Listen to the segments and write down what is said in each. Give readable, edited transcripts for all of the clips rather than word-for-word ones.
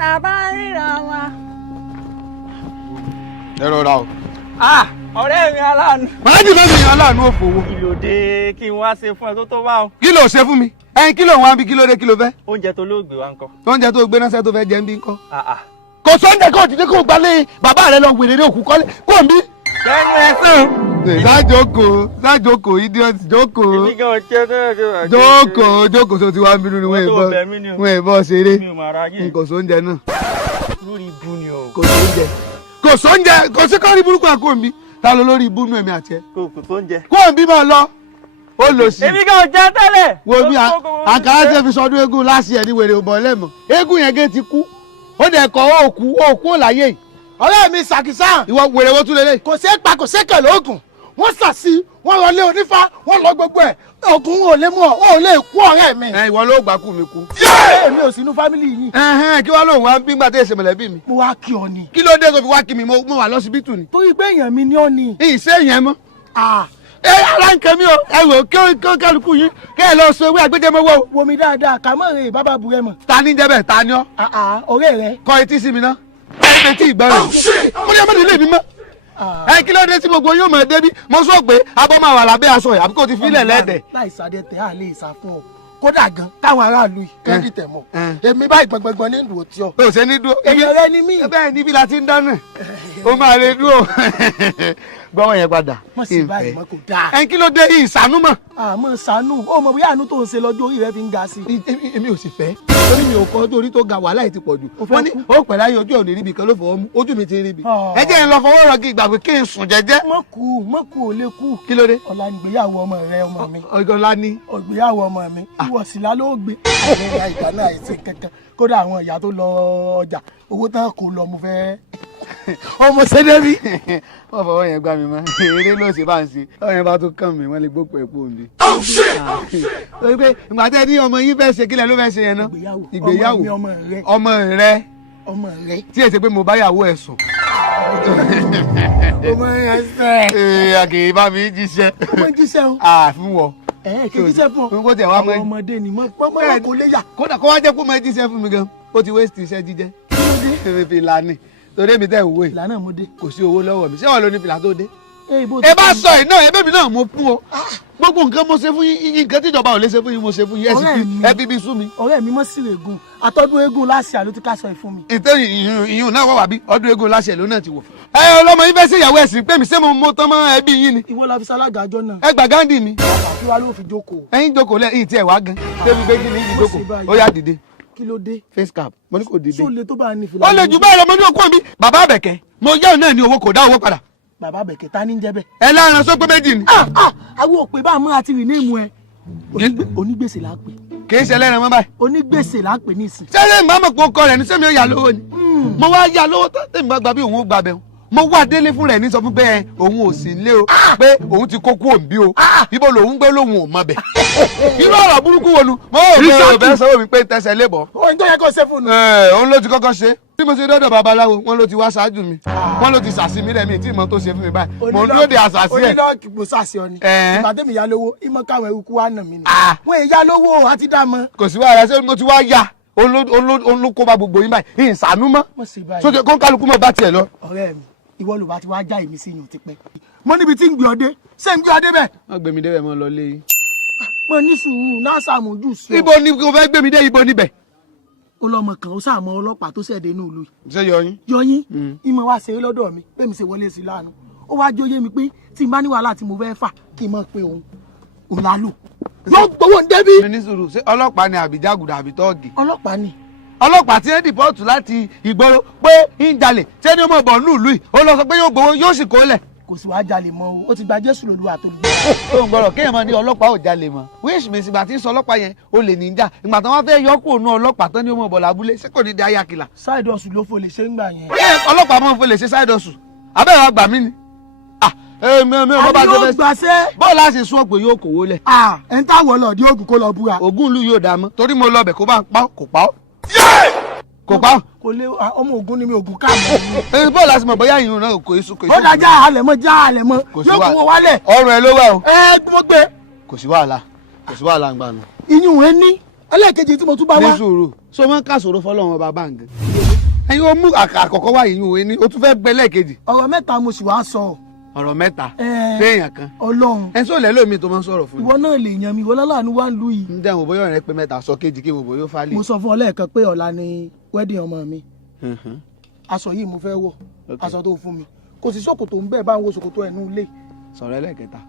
àbáríra wa. ẹ rọra o. ọ̀rẹ́ mi aláàánú. mọ̀lẹ́bí náà mi yan aláàánú òfòwò. kí ló dé kí n wá ṣe fún ẹ tó tó bá o. kí ló ṣe fún mi ẹyin kí ló ń wá bí kí ló dé kí ló fẹ́. oúnjẹ tó lóògbé wa ń kọ́. oúnjẹ tó gbé náà sẹ́ tó fẹ́ jẹ́ ń bí ń kọ́. kò sóúnjẹ kó dìde kó gbalẹ̀ bàbá rẹ lọ wèrè ní òkú kọ́lé kó ń bí. kẹ́nu ẹ sùn. sájòkó idiot jókòó. èmi gan jẹ́ náà. jókòó tó ti wá ń bínú ni wọ́n ìbọn ṣeré kò sóúnjẹ náà. lórí ibu ni o. kò sóúnjẹ kò sí kọ́rí burúkú àkóńbí ta ló lórí ibú nù ẹ̀mí àti ẹ̀. kò sóúnjẹ. kóńbí máa lọ ó lò sí. èmi gan jẹ́ tẹ́lẹ̀. wo bí àkàrà ṣe fi sọdún eégún láti ẹ̀ ní wèrè òbọ̀ lẹ́mọ̀ eégún yẹn gé ti kú ó dẹ̀ kọ́ òkú òláyé yìí. ọ̀rẹ́ mi ṣàkísàn. ìwọ wèrè wo tún lélẹ̀. kò sí pa kò sí kẹ̀lẹ́ oògùn wọ́n sàṣì wọ́n lọ lé onífá wọ́n lọ gbogbo ẹ̀ oògùn ò lè mú ọ ò lè kú ọ̀rẹ́ mi. ìwọ ló gbà kú mi kú. èmi ò sínú fámìlì yìí. kí wàá lóun wá bí gbà tẹ́ ìṣe mọ̀lẹ́bí mi. mo wá kí ọ ni. kí ló dé tó fi wá kí mi mo wà lọ́sibítù ni. torí pé èèyàn mi ni ọ ni. ìṣe èèyàn mọ́. ara nǹkan mi o ẹ wò kí kálukú yín kí ẹ lọ so ewé àgbéjẹmọwọ. wo mi dáadáa Kamo rè bàbá burẹ mọ. ta ni jẹ́ bẹ́ẹ̀ ta ni ọ́. ọ̀rẹ́ rẹ. kọ etí sí mi ná. ẹ ti ìgbọ́ rẹ̀. mo ní ọmọdé ilé mi mọ́. Kí ló dé tí gbogbo yóò mọ̀ débi mo sọ pé abọ́ máa wà lábẹ́ aṣọ yìí àbí kò ti filẹ̀ lẹ́dẹ̀. láìsàdé tẹ á lè sá fún ọ kódà gan táwọn aráàlú yìí kẹ́ndì tẹ̀ mọ́ èmi báyìí gbọ̀ngbọ̀ngbọ̀n ní ìdúró tí ọ. o ṣe ní dúró. èèyàn rẹ ni mí. bẹ́ẹ̀ níbi la ti ń dáná o máa lè dúró gbọ́wọ́ yẹn padà. wọ́n sì báyìí mọ́ kò dáa. kí ló dé ìsànú mọ̀. àmọ́ sànú ó mọ bí àánú tó ń ṣe lọ́jọ́ orí rẹ fi ń ga sí. èmi ò sì fẹ́ torí mi ò kọ́ ojú orí tó ga wàhálà yìí ti pọ̀ jù. wọ́n ní ó pẹ̀lú ayé ojú òní ríbi kan ló fọwọ́ mú ojú mi ti ríbi. ẹ jẹ́ ń lọ fọwọ́ rọ kí ìgbàgbé kí n sùn jẹ́jẹ́. mọ́kù ò lè kú. kí ló dé. ọ̀la nígbéyàwó ọmọ rẹ ọmọ mi. ọ̀la ní. ìgbéyàwó ọmọ mi ìwọ̀sílá ló gbé. àwọn ìyá ìgbà náà àìsí kankan kódà àwọn ìyá tó lọ ọjà owó tán kò lọ mo fẹ́ ọmọ sẹ́dẹ́bí. wọ́n fọwọ́ yẹn gbá mi mọ́ eré ló ṣe bá ń ṣe ọmọ yẹn bá tún kàn mí wọ́n lè gbópo ẹ̀pọ̀ mi. torí pé ìgbà tẹ́ ní ọmọ yín fẹ́ ṣe kílẹ̀ ló fẹ́ ṣe yẹn náà. ìgbéyàwó ọmọ rẹ tí èsì pé mo bá yàwó ẹ̀ sùn. ọmọ rẹ sẹ́. àkèyí bá mi jíṣẹ́. ọmọ jíṣẹ́ o. fún wọ. kì í jíṣẹ́ fún ọ. àwọn ọmọdé ni mo kò lè yà. kódà kó wá jẹ́ kó máa jíṣẹ́ fún mi gan ó ti waste iṣẹ́ jíjẹ́. fìlà ni torí èmi tẹ́ ń wò yìí fìlà náà mo dé kò sí owó lọ́wọ́ mi ṣé wọ́n ló ní fìlà tó dé. ẹ bá sọ ẹ náà ẹbí mi náà mo fún ọ gbogbo nǹkan mo ṣe fún yín nǹkan tíjọba ò lè ṣe fún yín mo ṣe fún yín ẹ bí bí sú mi. ọ̀rẹ́ mi mọ̀ sí eégún àtọ́dún eégún láṣẹ ló ti ká sọ ẹ fún mi. ìtẹ́ ìyún náà wà wá bí ọdún eégún láṣẹ ló náà ti wọ̀. ẹ ọlọmọ yín fẹ́ sí ìyàwó ẹ̀sìn pé mi ṣé mo tán mọ́ ẹbí yín ni. ìwọ la fi ṣalága àjọ náà. ẹ gbà gáǹdì mi. àfi wá ló fi jókòó. ẹ̀yin jókòó lẹ́yìn tí ẹ wá gan débi pé kí ni ìdí jókòó ó yá dìde. kí ló dé. face cap mo ní kò dìde. ṣó le tó bá a ní fìlà. ó lè jù bẹ́ẹ̀ lọ mo ní okó mi bàbá àbẹ̀kẹ́ mo yá òun náà ní owó kò dá owó padà. bàbá àbẹ̀kẹ́ ta ní jẹ́ bẹ́ẹ̀. ẹ láran sọ pé méjì ni. àwọn òpè bá a mú àti rìn ní ìmú ẹ onígbèsè là ń pè. kì í ṣe ẹlẹ́ran mọ́ báyìí. onígbèsè là ń pè ní ìsìn. sẹ́yìn màmá kò kọ rẹ̀ ní sẹ́mi ó yà lówó ni. mo wá yà lówó tó tẹ̀mí bá gba bí òun ó gba bẹ́ẹ̀ mo wá délé fún rẹ̀ ní sọ fún pé òun ò sí ilé o pé òun ti kó kú òǹbí o ibo lòun gbé lòun ò mọ bẹ̀. irú ọ̀rọ̀ burúkú wo nu mo ò bẹ̀rẹ̀ bẹ́ẹ̀ sọ́wọ́ mi pé tẹsẹ̀ lébọ̀. ohun tó yẹ kó ṣe fún un. òun ló ti kọ́kọ́ ṣe bí mo ṣe dọ́dọ̀ babaláwo wọn ló ti wá ṣáájú mi wọn ló ti ṣàṣì mí lẹ́mí tí ìmọ̀ tó ṣe fún mi báyìí mo ń dúró de àṣàṣì ẹ̀. onílọ́ọ̀kì kò ṣàṣì ọ ni ìbàdàn mi yá lówó ìmọ̀ káwọn eruku wa nà mí ni wọn èyí yá lówó àti dá mọ́. kò sí wàhálà ṣé mo ti wá yá olóko bá gbogbo yín báyìí ìsànú mọ́ sókè kó kálukú mọ́ bá tiẹ̀ lọ. ọ̀rẹ́ mi ìwọ ló bá ti wá já èmi sí yìí ó ti pẹ́. mo níbi tí ń gbé ọdẹ ṣé ń gbé ọdẹ bẹ́ẹ̀. wọ́n gbé mi débẹ̀ mọ́ lọ lé yín. mo ní sùúrù náà sàmójú sí. ibo ni kò fẹ́ gbé mi dé ibo níbẹ̀. ó lọ́mọ kan ó sàmọ́ ọlọ́pàá tó ṣẹ̀dẹ̀ inú ìlú yìí. ṣé yọyín. yọyín ìmọ̀ wa ṣeré lọ́dọ̀ mi bẹ́ẹ̀ mi ṣe wọlé sí lánàá ó wá jóyè mi pé tí n bá ní wàhálà tí mo fẹ́ fà kí n mọ̀ pé òun lálò yóò gbowó ń débí. mi ní sùúrù ṣé ọlọ́pàá ni àbí jágùdà àbí tọ́ọ̀gì. ọlọ́pàá ni. ọlọ́pàá tí ń dìpọ́ọ̀tù láti ìgboro pé ń jalè ṣé ni ó mọ̀ bọ̀ ní ìlú yìí ó lọ sọ pé yóò gbowó yóò sì kó lẹ̀. kò sí wàá jalè mọ́ o ó ti gba Jésù lòlúwa tó lù. ó ń gbọ́dọ̀ kéèyàn máa ní ọlọ́pàá ò jalè mọ́ wíṣ mi ìgbà tí ń sọ ọlọ́pàá yẹn ó lè ní í jà ìgbà tí wọ́n fẹ́ yọ kúrò nú ọlọ́pàá tán ní ó mọ̀ bọ̀ lábúlé ṣé kò ní di ayakìlà. sáìdọ̀sù ló fò lè ṣe ń gbà yẹn. ọlọ́pàá máa ń fò lè ṣe sáìdọ̀sù abẹ́rẹ́ àgbà mí ni. bọ́ọ̀ láti sún ọ̀pẹ yóò kówó lẹ̀. ẹ̀ ń táwọ̀ lọ di oògùn kó lọ búra. ògùn ìlú yóò dá mọ́ torí mo lọ bẹ̀ kó bá ń pa kò pa ọ́. kò pa ọ́. kò lè ọmọ Ògún ni mi Ògún káàmù. bọ́ọ̀ láti mọ̀ bóyá ìyún náà kò isu kò isu. ó dá já àlẹ̀ mọ́ yóò kún wọn wálẹ̀. ọrùn ẹ ló wà o. mo gbé. kò sí wàhálà ń gbà nù. iyún ẹ ní ẹlẹ́ẹ̀kejì tí mo tún bá wá. ní sùúrù so mọ́ ká sòro fọlọ́run ọba báńgì. ẹ̀yin ó mú àkọ́kọ́ wá yìí òwe ni ó tún fẹ́ gbẹ lẹ́ẹ̀kejì. ọ̀rọ̀ mẹ́ta mo sì wá sọ. ọ̀rọ̀ mẹ́ta téèyàn kan. Ọlọ́run ẹ sọ lẹ́lọ́ mi tó máa ń sọ̀rọ̀ fún mi. ìwọ náà lè yan mi ìwọ láláàánú wá ń lu yìí. ń dẹ́wọ̀n bóyá ọ̀rẹ́ pé mẹ́ta sọ kejì kí bòbó yóò fálẹ̀. mo sọ fún ọ lẹ́ẹ̀kan pé ọ̀la ni wedding ọmọ mi. aṣọ yìí mo fẹ́ wọ̀ aṣọ tó fún mi kò sí ṣòkòtò ń bẹ́ẹ̀ bá ń wo ṣòkòtò ẹnu ilé. sọ̀rọ̀ ẹlẹ́ẹ̀kẹta.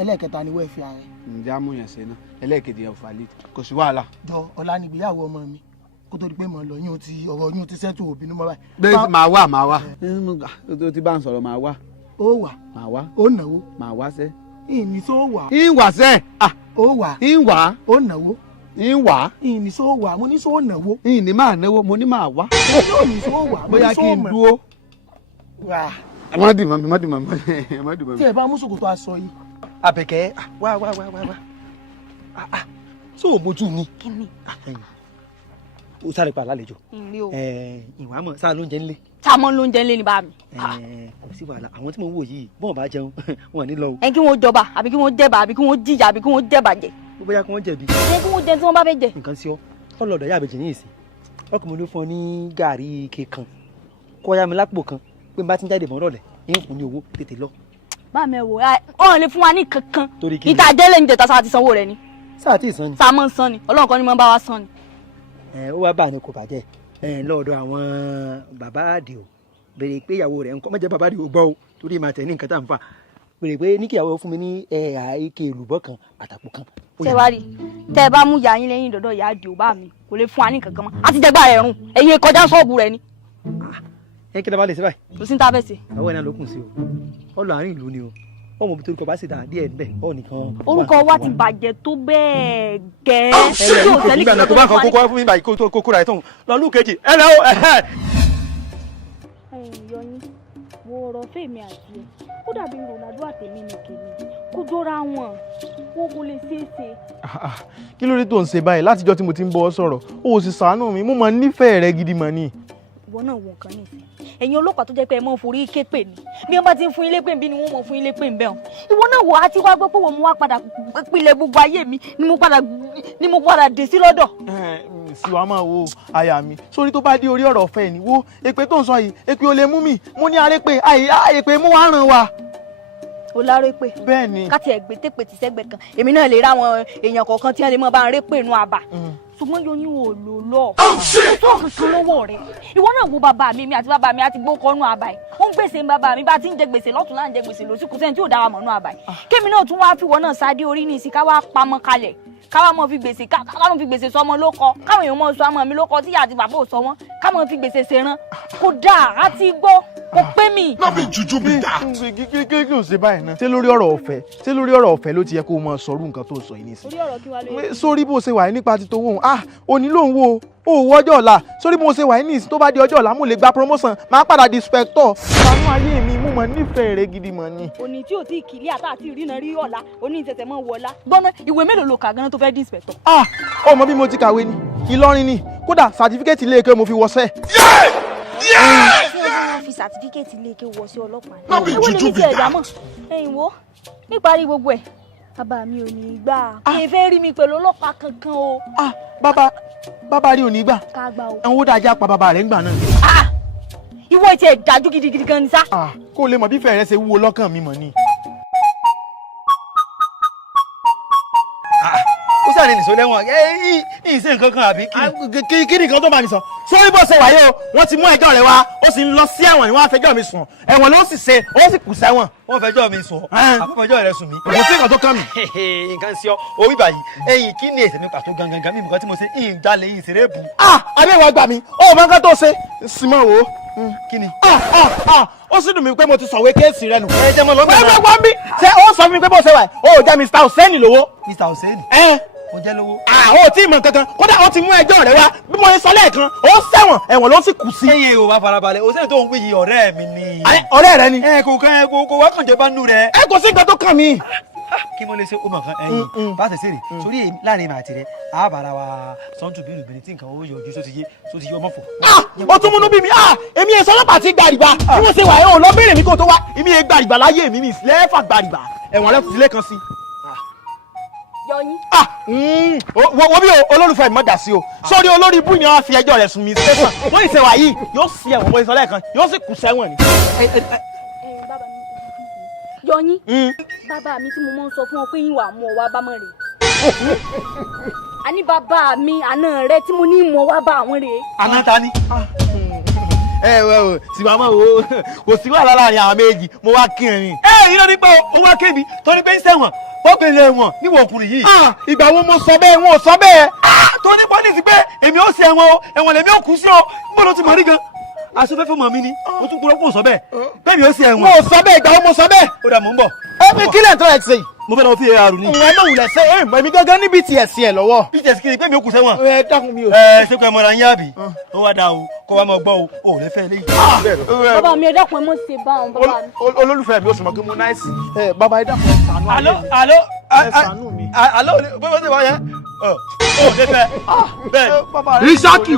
ẹlẹ́ẹ̀kẹta ni wẹ́ẹ̀ fi ara ẹ̀. ǹjẹ́ amúyàn ṣe náà ẹlẹ́ẹ̀kejì ẹ̀ fàlẹ́ kò sí wàhálà. jọ ọ̀la ni ìgbéyàwó ọmọ mi kó tó di pé mo lọ yín ọ̀rọ̀ yín ti sẹ́tù òbí ní mọ́ báyìí. bẹ́ẹ̀ máa wá. ó ti bá ń sọ̀rọ̀ máa wá. ó wà. máa wá. ó náwó. máa wá sẹ́. ìní sọ wà. ìwà sẹ́. ó wà. ìwà. ó náwó. ìwà. ìní sọ wà mo ní sọ náwó. ìní máa náwó mo ní máa wá. yóò ní sọ wà mo ní bóyá sọ kí n dúró. má dì mọ́ mi. tí ẹ bá mú ṣòkòtò aṣọ yìí. Àbẹ̀kẹ́ wá so mojú mi. kí ni. o sáré pa lálejò. ìrìn o. ìwà mọ̀ sáà ló ń jẹ nílé. sàmọ́ ló ń jẹ nílé ní bá mi. kò sí wàhálà àwọn tí mo ń wò yìí bọ́n bá jẹun wọn ní lọ o. kí wọ́n jọba àbí kí wọ́n jẹba àbí kí wọ́n jíjà àbí kí wọ́n jẹbàjẹ́. ó bóyá kí wọ́n jẹ̀bi. kí wọ́n jẹ tí wọ́n bá fẹ́ jẹ. nǹkan sí ọ ọlọ́dọ̀ yà bẹ̀jẹ̀ ní ìsìn ọkùnrin ló fún ọ ní gàrí ike kan kọ́ ya mi lápò kan pé n bá ti ń jáde mọ́ rọ̀lẹ́ ń fún ní owó tètè lọ. bá mi wò ọ̀hún lè fún wa ní kankan. torí kí ni ìta jẹ́lẹ̀ ń jẹta sáà ti sanwó rẹ ni. sáà tí ì san ni. sáà mọ́ ń san ni ọlọ́run kan ni mo bá wa san ni. ó wá bá àná kò bàjẹ́ lọ́dọ̀ àwọn bàbá àdìo béèrè pé ìyàwó rẹ̀ ń kọ́ mọ́jẹ́ bàbá àdìo gbọ́ o torí màá tẹ̀ ní nǹkan tá à ń fà béèrè pé ní kí ìyàwó fún mi ní ike èlùbọ́ kan àtàpò kan. tẹwárí tẹ bá mú yàyín lẹ́yìn dọdọ ìyá àdìo bá mi kò lè fún wa ní kankan mọ́ àti jẹgbà rẹ rún ẹ̀yin kọjá ṣọ́ọ̀bù rẹ ni. kí ló bá lè ṣe báyìí. kò sí ní tá a fẹ́ ṣe. àwọn ẹ̀nà ló kùn sí o ọlọ àárín ìlú ni o ọmọ bí torúkọ bá sì dà díẹ̀ níbẹ̀ ọ nìkan. orúkọ wa ti bàjẹ́ tó bẹ́ẹ̀ gẹ́. nígbà náà tó bá kan kókó fún mi báyìí kó ra ẹ̀ tán lọ lù kejì ẹ lọ. yọyín wo ọ̀rọ̀ fèmí àti ẹ̀ ó dàbí Ronaldo àtẹ̀mí ní kèmí kó jọra wọn wọn kò lè ṣeé ṣe. kí ló dé tó ń ṣe báyìí látijọ́ tí mo ti ń bọ́ ọ sọ̀rọ̀ o ò sì ṣàánú mi mo máa nífẹ̀ẹ́ rẹ gidi mà ní. ìwọ náà wọ nǹkan nìsín ẹ̀yin ọlọ́pàá tó jẹ́ pé ẹ mọ́ forí ké pè ní bí wọ́n bá ti ń fún ilé pè bí ni wọ́n mọ̀ fún ilé pè ń bẹ̀ hàn ìwọ náà wọ àti wá gbọ́ pé wọ́n mú wá padà pilẹ̀ gbogbo ayé mi ni mo padà dé sí lọ́dọ̀. sì wàá máa wo aya mi sórí tó bá dé orí ọ̀rọ̀ ọ̀fẹ́ ni wo èpè tó ń sọ yìí èpè ò lè mú mi mo ní aré pé èpè mú wá ràn wá. o láré pé bẹ́ẹ̀ ni káti ẹ̀gbẹ́ tèpè ti sẹ́gbẹ́ kan èmi náà lè ráwọn èèyàn kọ̀ọ̀kan tí wọ́n lè mọ bá ń ré pè inú àbà ṣùgbọ́n yóò ò lò lọ tó kankan lọ́wọ́ rẹ̀ ìwọ náà wo bàbá mi àti bàbá mi àti gbókọ́nù àbá yìí ó ń gbèsè bàbá mi bá ti ń jẹ gbèsè lọ́tún láà ń jẹ gbèsè lọ́sí kò sẹ́ni tí ò dára mọ̀ nù àbá yìí kémi náà tún wáá fìwọ náà sáde orí ní ìsìn káwá pamọ́ kalẹ̀ káwá mọ̀ fi gbèsè sọmọ ló kọ káwọn èèyàn mọ̀ sọ ọmọ mi ló kọ tíyà àti bàbá ò sọ wọn káwọn fi gbèsè ṣèrán kò dáa àti gbọ́ kò pé mi. má fi jújú bí dá. kí ló ṣe báyìí náà ṣé lórí ọ̀rọ̀ ọ̀fẹ́ ló ti yẹ kó o máa sọ̀rọ̀ nǹkan tó sọ yìí nísìnyí. orí ọ̀rọ̀ kí wàá lóye. sórí bó ṣe wà yìí nípa ti tówó òní ló ń wo òwò ọjọ́ ọ̀la sórí bó ṣe wà yìí nísìnyí tó bá di ọjọ́ ọ̀la mo lè gba promotion máa padà di inspector ṣàánú ayé mi mo mọ̀ nífẹ̀ẹ́ rẹ gidi mọ̀ ni. òní tí ò tí ì kìlí àtàtì ìrìnà rí ọ̀la òní ìtẹ̀tẹ̀ mọ́ wọlá gbọ́ná ìwé mélòó lo kà gan tó fẹ́ di inspector. ọmọ bí mo ti kàwé ni Ìlọrin ni kódà sàtífíkẹ́tì ilé ike mo fi wọṣẹ́. fi sàtífíkẹ́tì ilé ike wọ sí ọlọ́pàá ni owó níbi tí ẹ̀dá mọ̀ ẹ̀yìn wo níparí gbogbo ẹ̀ bàbá mi ò ní í gbà kí n fẹ́ rí mi pẹ̀lú ọlọ́pàá kankan o. bàbá rí ò ní gbà ká gbà o. àwọn ó dájá pa bàbá rẹ̀ ń gbà náà. ìwọ ìtì ẹ̀ dájú gidigidi gan ni sá. kó o lè mọ bí fẹ̀rẹ̀ ṣe wúwo lọ́kàn mi mọ̀ ni. ó sáré nìṣó lẹ́wọ̀n ìṣe nǹkan kan àbí kí ni nǹkan tó bá mi sọ sórí bó ṣe wáyé o wọ́n ti mú ẹjọ́ rẹ̀ wá ó sì ń lọ sí ẹ̀wọ̀n ni wọ́n á fẹjọ́ mi sùn ẹ̀wọ̀n ló sì ṣe ó sì kù sẹ́wọ̀n. wọ́n fẹjọ́ mi sùn àfọwọ́fẹjọ́ rẹ̀ sùn mí. kò sí nǹkan tó kàn mí. nǹkan sí ọ orí báyìí ẹ̀yìn kí ni èsì mi pàtó gangan mi nǹkan tí mo ṣe ìjalè ìṣeré bù. abẹ́wò gbà mí ó mọ nǹkan tó ṣe símọ́ wo. kí ni. ó sì dùn mí pé mo ti sọ̀wé kéèsì rẹ nù. ẹ jẹ́ mọ́ lọ́gbẹ̀ẹ́ náà. wọ́n bí ṣé ó sọ fún mi pé bó ṣe wà ó jẹ́ Mr. Hussein lówó. Mr. Hussein. ó jẹ́ lówó. ó tí ì mọ̀ kankan kódà ó ti mú ẹjọ́ rẹ wá bí mo ṣe sọ lẹ́ẹ̀kan ó ṣẹ̀wọ̀n ẹ̀wọ̀n ló sì kù sí. ẹyẹ ò bá farabalẹ̀ Hussein tó ń wí yìí ọ̀rẹ́ mi ni. ọ̀rẹ́ rẹ ni. kò kàn kò wá kàn jẹ́ bá nù rẹ. kò sí nǹkan tó kàn mí. kí mo lè ṣe ọmọ kan ẹyin bá ṣe ṣeré sórí láàrin mi àti rẹ àbára wa sọ́ńtù bínú bínú tí nǹkan ó yọjú só ti yé ọmọ fò. ó tún múnú bí mi èmi èso ọlọ́pàá ti gbàrìbà bí wọ́n ṣe wà ẹ́ ò lọ béèrè mi kó tó wá èmi yẹn gbàrìbà láyé mi ìsìlẹ̀ fà gbàrìbà ẹ̀wọ̀n rẹ ti lé kan sí. yín. wo bí olólùfẹ́ mi mọ̀ dà sí o sórí olórí ibú ni wọ́n fi ẹjọ́ rẹ̀ sùn mí sẹ́sàn wọ́n ìṣe wà yìí yóò sí ẹ̀wọ̀n bó ìsọ̀lẹ̀ kan yóò sì kù sẹ́wọ̀n ni. Bàbá mi yọyín bàbá mi tí mo máa ń sọ fún ọ pé yín wà mú ọ wá bá mọ̀ rè àní bàbá mi àná rẹ tí mo ní mọ̀ wá bá àwọn rè. àná ta ni. sì máa mọ̀ o kò sí wàhálà láàrin àwọn méjì mo wá kí ẹ̀rín. irọ́ nípa o wá kébi torí pé ń sẹ́wọ̀n ó bèèrè ẹ̀wọ̀n níwọ̀n ọkùnrin yìí. ìgbà wo mo sọ bẹ́ẹ̀ wọn ò sọ bẹ́ẹ̀. tó ní pọ́lísì pé èmi ó ṣe ẹ̀wọ̀n o ẹ̀wọ̀n lèmi ó kú sí o níbo ló ti mọ̀ rí gan. aṣọ́fẹ́fẹ́ mọ̀ mi ni mo tún gbọ́dọ̀ kó sọ bẹ́ẹ̀ bẹ́ẹ̀ mi ó ṣe ẹ̀wọ̀n. mo sọ bẹ́ẹ̀ ìgbà wo mo sọ bẹ́ẹ̀. ó dà mò ń bọ̀. ẹ kí lẹ́yìn tó ẹ̀ ṣe yìí. mo fẹ́ lọ fi àrùn ni. ẹ má wulẹ̀ ṣe èmi gángan níbi tí ẹ̀ sí ẹ̀ lọ́wọ́. bts kiri pé mi ò kú sẹ́wọ̀n. ẹ dákun mi ò. ṣé pé mọ̀ra yín àbí. ó wá dáa o kó wá máa gbọ́ o ò lè fẹ́ léyìí. bàbá mi ẹ dákun ẹ mọ̀ ṣe bá wọn bàbá mi. olólùfẹ́ mi ó sì mọ̀ pé mo náìsì. bàbá ẹ dákun ẹ ṣàánú ayé mi. ẹ ṣàánú mi. alo bó ṣe wá yẹn. ó lè fẹ́ bẹ́ẹ̀. Ríṣákì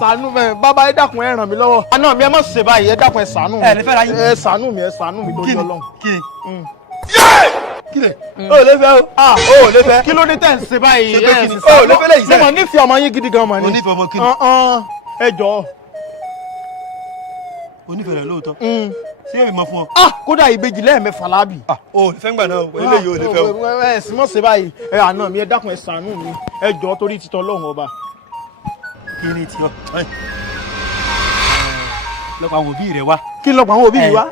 ṣàánú mi bàbá ẹ dákun ẹ ràn mí lọ́wọ́. àná mi ẹ má ṣe báyìí ẹ dákun ẹ ṣàánú mi. ẹ lè fẹ́ ra yín. ẹ ṣàánú mi lórí Ọlọ́run. kíni ó lè fẹ́ o ó lè fẹ́. kí ló dé tẹ̀ ń ṣe báyìí. ṣe pé kíni ó lè fẹ́ lẹ́yìn sẹ́yìn. mo mọ̀ nífẹ̀ẹ́ ọmọ yín gidi gan mọ̀ ni. onífẹ̀ẹ́ ọmọ kíni. ẹ jọ̀ọ́. onífẹ̀ẹ́ rẹ̀ lóòótọ́. ṣé èmi mọ fún ọ. kódà ìbejì lẹ́ẹ̀mẹ́fà lábì. o lè fẹ́ gbà náà eléyìí ò lè fẹ́ o. ẹ sì mọ̀ ṣe báyìí àná mi ẹ dákun ẹ ṣàánú mi ẹ jọ̀ọ́ torí títọ́ Ọlọ́run ọba. kí ni tí ọ lọ́pàá àwọn òbí rẹ wá. kí lọ́pàá àwọn òbí mi wá.